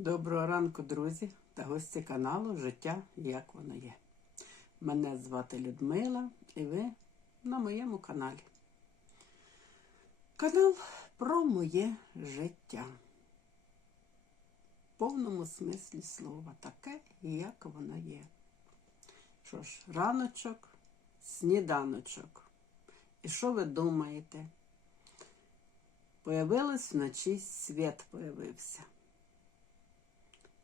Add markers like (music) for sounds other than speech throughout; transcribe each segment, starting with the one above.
Доброго ранку, друзі та гості каналу Життя як воно є. Мене звати Людмила і ви на моєму каналі. Канал про моє життя. В повному смислі слова, таке, як воно є. Що ж, раночок, сніданочок. І що ви думаєте? Появилось вночі світ появився.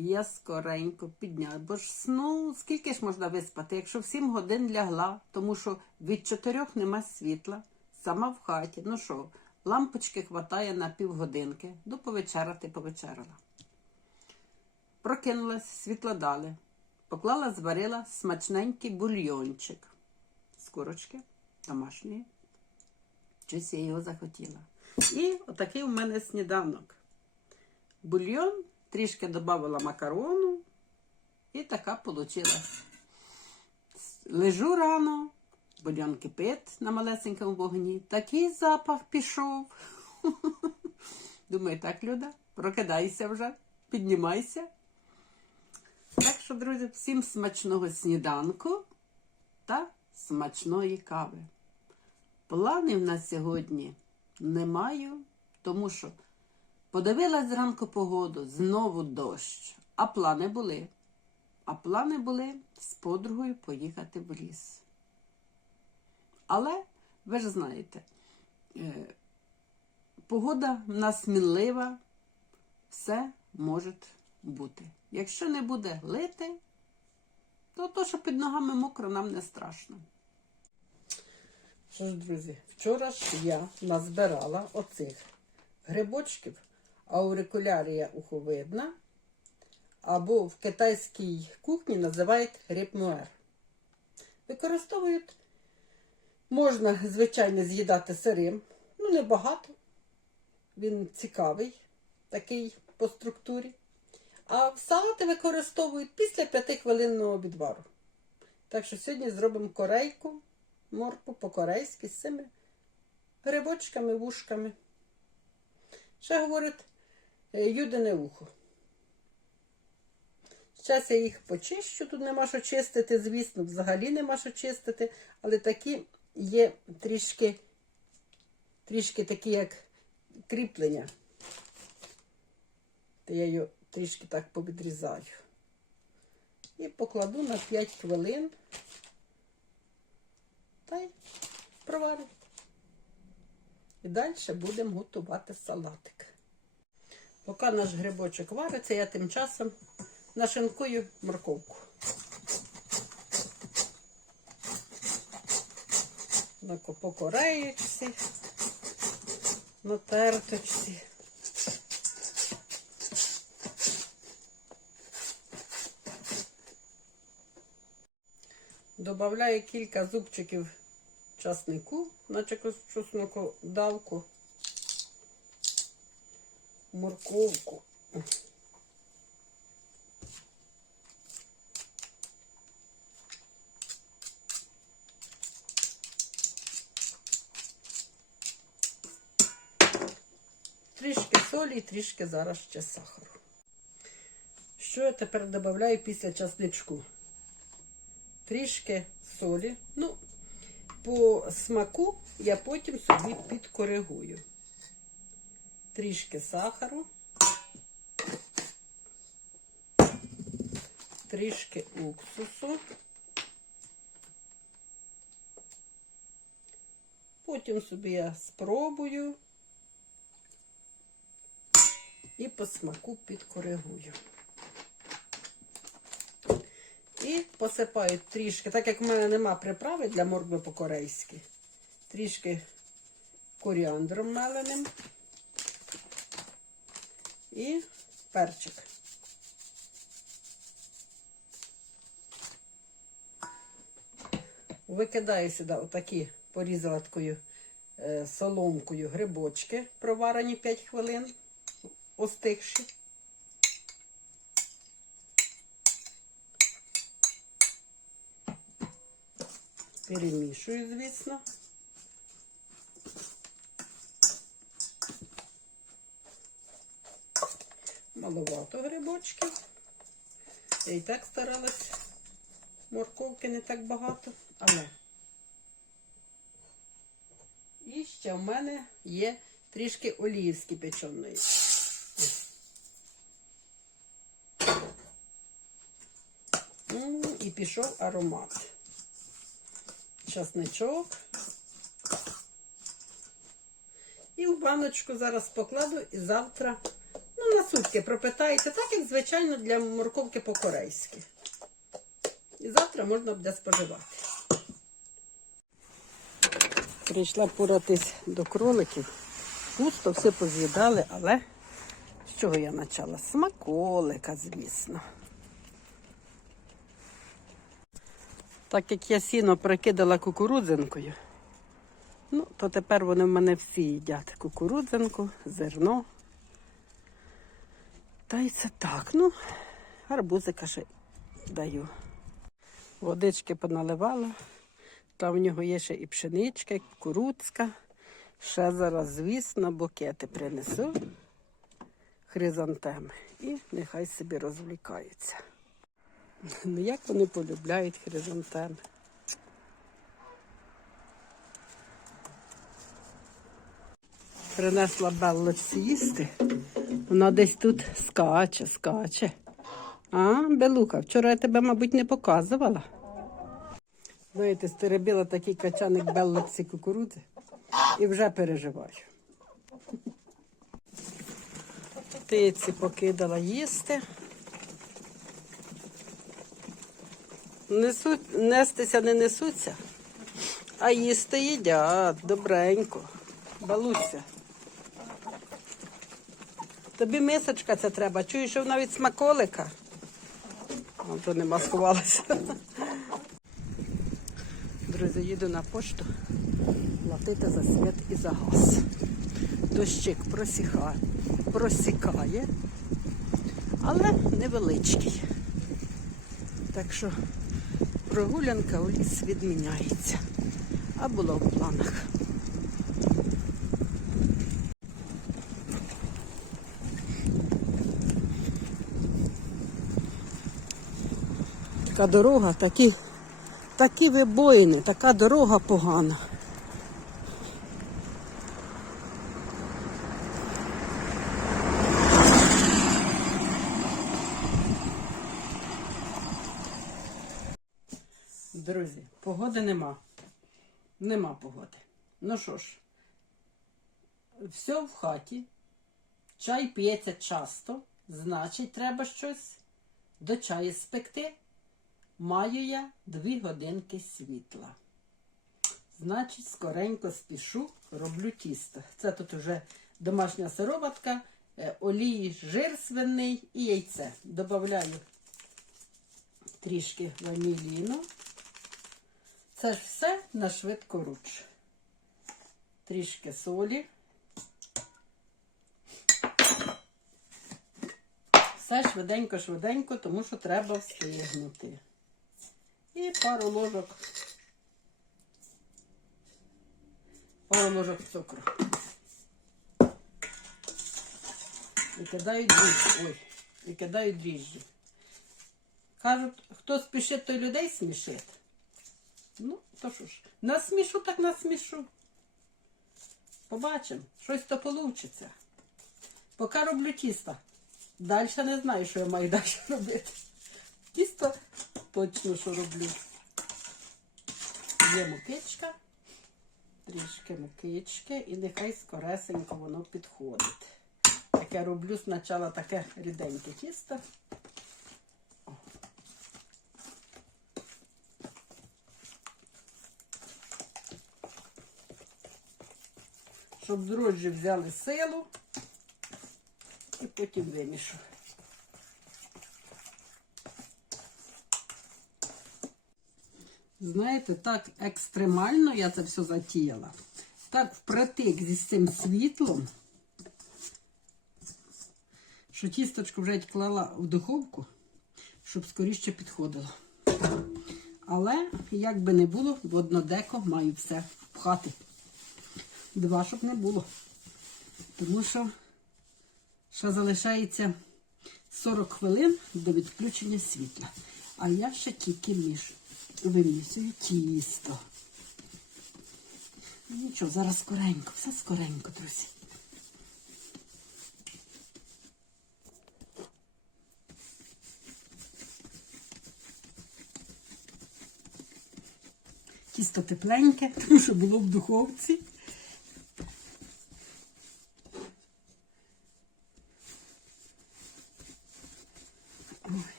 Я скоренько підняла, бо ж ну, скільки ж можна виспати, якщо в 7 годин лягла, тому що від чотирьох нема світла, сама в хаті. Ну що, лампочки хватає на півгодинки, до повечеряти повечеряла. Прокинулась, світло дали. Поклала, зварила смачненький бульйончик з курочки домашньої. Щось я його захотіла. І отакий у мене сніданок. Бульйон трішки додавала макарону, і така получила. Лежу рано, бульйон кипить на малесенькому вогні. Такий запах пішов. (laughs) Думаю, так, Люда, прокидайся вже, піднімайся. Так що, друзі, всім смачного сніданку та смачної кави. Планів на сьогодні не маю, тому що подивилась зранку погоду, знову дощ. А плани були. А плани були з подругою поїхати в ліс. Але, ви ж знаєте, е, погода в нас мінлива, все може бути. Якщо не буде лити, то то, що під ногами мокро, нам не страшно. Що ж, друзі, вчора ж я назбирала оцих грибочків аурикулярія уховидна, або в китайській кухні називають гриб. Використовують, можна, звичайно, з'їдати сирим, ну небагато. Він цікавий, такий по структурі. А салати використовують після 5-хвилинного відвару. Так що сьогодні зробимо корейку, морку по-корейськи з цими грибочками, вушками. Ще говорить юдине ухо. Зараз я їх почищу, тут нема що чистити, звісно, взагалі нема що чистити, але такі є трішки, трішки такі, як кріплення. То я його трішки так повідрізаю. І покладу на 5 хвилин та й проварю. І далі будемо готувати салатик. Поки наш грибочок вариться, я тим часом нашинкую морковку. По кореєчці, на терточці. Добавляю кілька зубчиків часнику, наче чеснокодавку, морковку. Трішки солі і трішки зараз ще сахару. Що я тепер додаю після часничку? Трішки солі. Ну, по смаку я потім собі підкоригую. Трішки сахару, трішки уксусу. Потім собі я спробую і по смаку підкоригую. І посипаю трішки, так як в мене нема приправи для моркви по-корейськи, трішки коріандром меленим і перчик. Викидаю сюди отакі порізала такою е, соломкою грибочки, проварені 5 хвилин, остигші. Перемішую, звісно. Маловато грибочків. Я і так старалась. Морковки не так багато, але. І ще в мене є трішки олівські печеної. І пішов аромат. Часничок. І в баночку зараз покладу і завтра, ну, на сутки пропитаєте, так як звичайно для морковки по-корейськи. І завтра можна буде споживати. Прийшла поратись до кроликів. Пусто все поз'їдали, але з чого я почала? Смаколика, звісно. Так як я сіно прикидала кукурудзинкою, ну, то тепер вони в мене всі їдять кукурудзинку, зерно. Це так. Ну, гарбузика ще даю. Водички поналивала. Там в нього є ще і пшеничка, і кукурудзка. Ще зараз, звісно, букети принесу хризантеми. І нехай собі розвлікаються. Ну, як вони полюбляють хризантеми. Принесла Беллочці їсти. Вона десь тут скаче, скаче. А, Белуха, вчора я тебе, мабуть, не показувала. Знаєте, стеребіла такий качаник Беллоксі кукурудзи і вже переживаю. Птиці покидала їсти. Несуть, нестися не несуться, а їсти їдять добренько. Балуся. Тобі мисочка це треба. Чуєш, що навіть смаколика. А то не маскувалася. Друзі, їду на пошту платити за світ і за газ. Дощик просіхає, просікає, але невеличкий. Так що прогулянка у ліс відміняється. А було в планах. Така дорога, такі, такі вибоїни, така дорога погана. Друзі, погоди нема. Нема погоди. Ну що ж, все в хаті. Чай п'ється часто, значить, треба щось до чаю спекти. Маю я дві годинки світла. Значить, скоренько спішу, роблю тісто. Це тут уже домашня сироватка, е, олії, жир свиний і яйце. Добавляю трішки ваніліну. Це ж все на швидкоруч. Трішки солі. Все швиденько-швиденько, тому що треба встигнути. І пару ложок. Пару ложок цукру. І кидають дріжджі. Ой, і кидають дріжджі. Кажуть, хто спішить, той людей смішить. Ну, то що ж, насмішу, так насмішу. Побачимо, щось то вийде. Поки роблю тісто. Далі не знаю, що я маю (laughs) далі робити. Тісто точно що роблю. Є мукичка, трішки мукички і нехай скоресенько воно підходить. Так я роблю спочатку таке ріденьке тісто. Щоб дрожжі взяли силу і потім вимішу. Знаєте, так екстремально я це все затіяла. Так впритик зі цим світлом, що тісточку вже клала в духовку, щоб скоріше підходило. Але, як би не було, в однодеко маю все впхати. Два, щоб не було. Тому що ще залишається 40 хвилин до відключення світла. А я ще тільки між вимісюю тісто. Ну, Нічого, зараз скоренько, все скоренько, друзі. Тісто тепленьке, тому що було в духовці.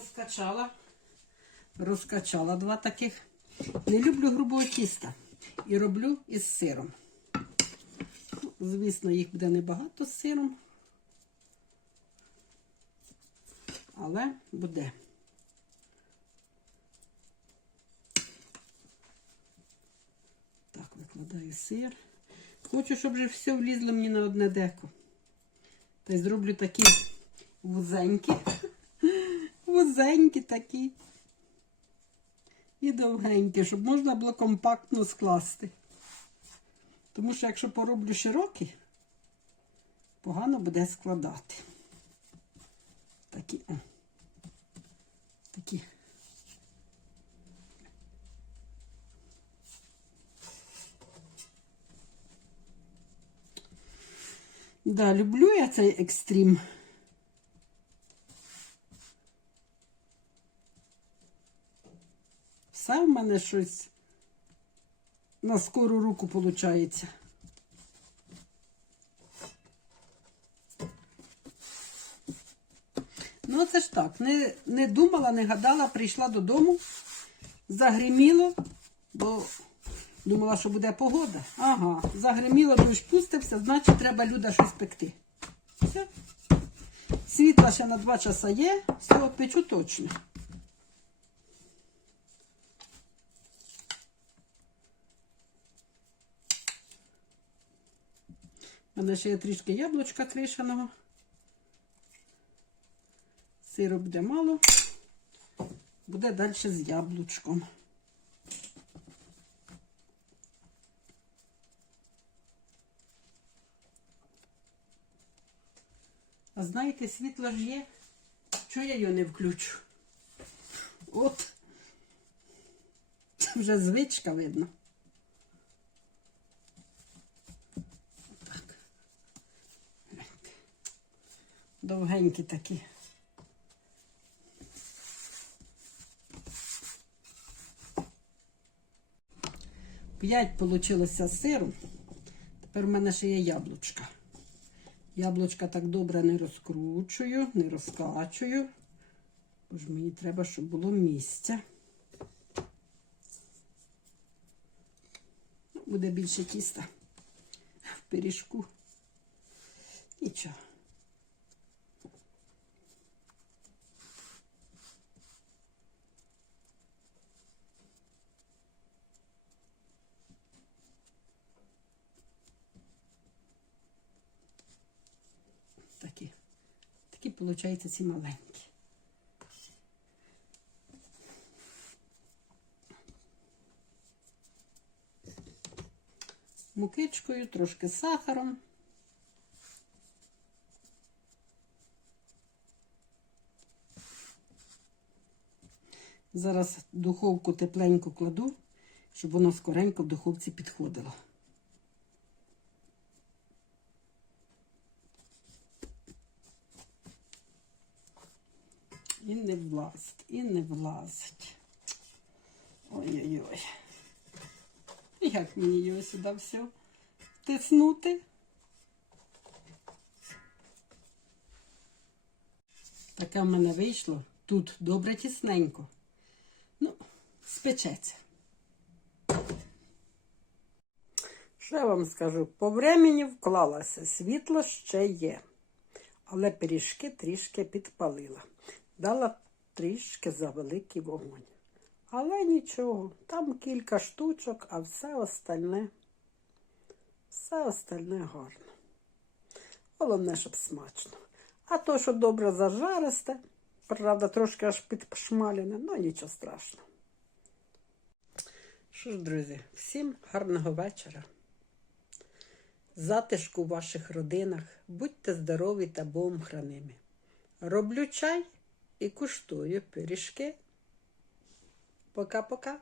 Розкачала. Розкачала два таких. Не люблю грубого тіста. І роблю із сиром. Ну, Звісно, їх буде небагато з сиром. Але буде. Так, викладаю сир. Хочу, щоб вже все влізло мені на одне деко. Та й зроблю такі вузенькі. Вузенькі такі. І довгенькі, щоб можна було компактно скласти. Тому що якщо пороблю широкі, погано буде складати. Такі. О. Такі. Да, люблю я цей екстрім. Все в мене щось на скору руку виходить. Ну, це ж так. Не, не думала, не гадала, прийшла додому, загриміло, бо думала, що буде погода. Ага, загриміло, дощ пустився, значить треба люда щось пекти. Все. Світла ще на 2 часа є, все, печу точно. Мене ще є трішки яблучка кришаного. Сиру буде мало. Буде далі з яблучком. А знаєте, світло ж є. Чого я його не включу? От. Це вже звичка видно. Довгенькі такі. П'ять получилося сиру. Тепер в мене ще є яблучка. Яблучка так добре не розкручую, не розкачую. Бо ж мені треба, щоб було місця. Буде більше тіста в пиріжку. Нічого. Такі. Такі, виходить, ці маленькі. Мукичкою, трошки сахаром. Зараз духовку тепленько кладу, щоб воно скоренько в духовці підходило. І не влазить, і не влазить. Ой-ой-ой. Як мені його сюди все втиснути? Таке в мене вийшло. Тут добре тісненько. Ну, спечеться. Я вам скажу? По времені вклалася, світло ще є. Але пиріжки трішки підпалила. Дала трішки за великий вогонь. Але нічого, там кілька штучок, а все остальне, все остальне гарно. Головне, щоб смачно. А то, що добре зажаристе, правда, трошки аж підпшмалене, ну нічого страшного. Що ж, друзі, всім гарного вечора. затишку в ваших родинах. Будьте здорові та Богом хранимі. Роблю чай і куштую пиріжки. Пока-пока.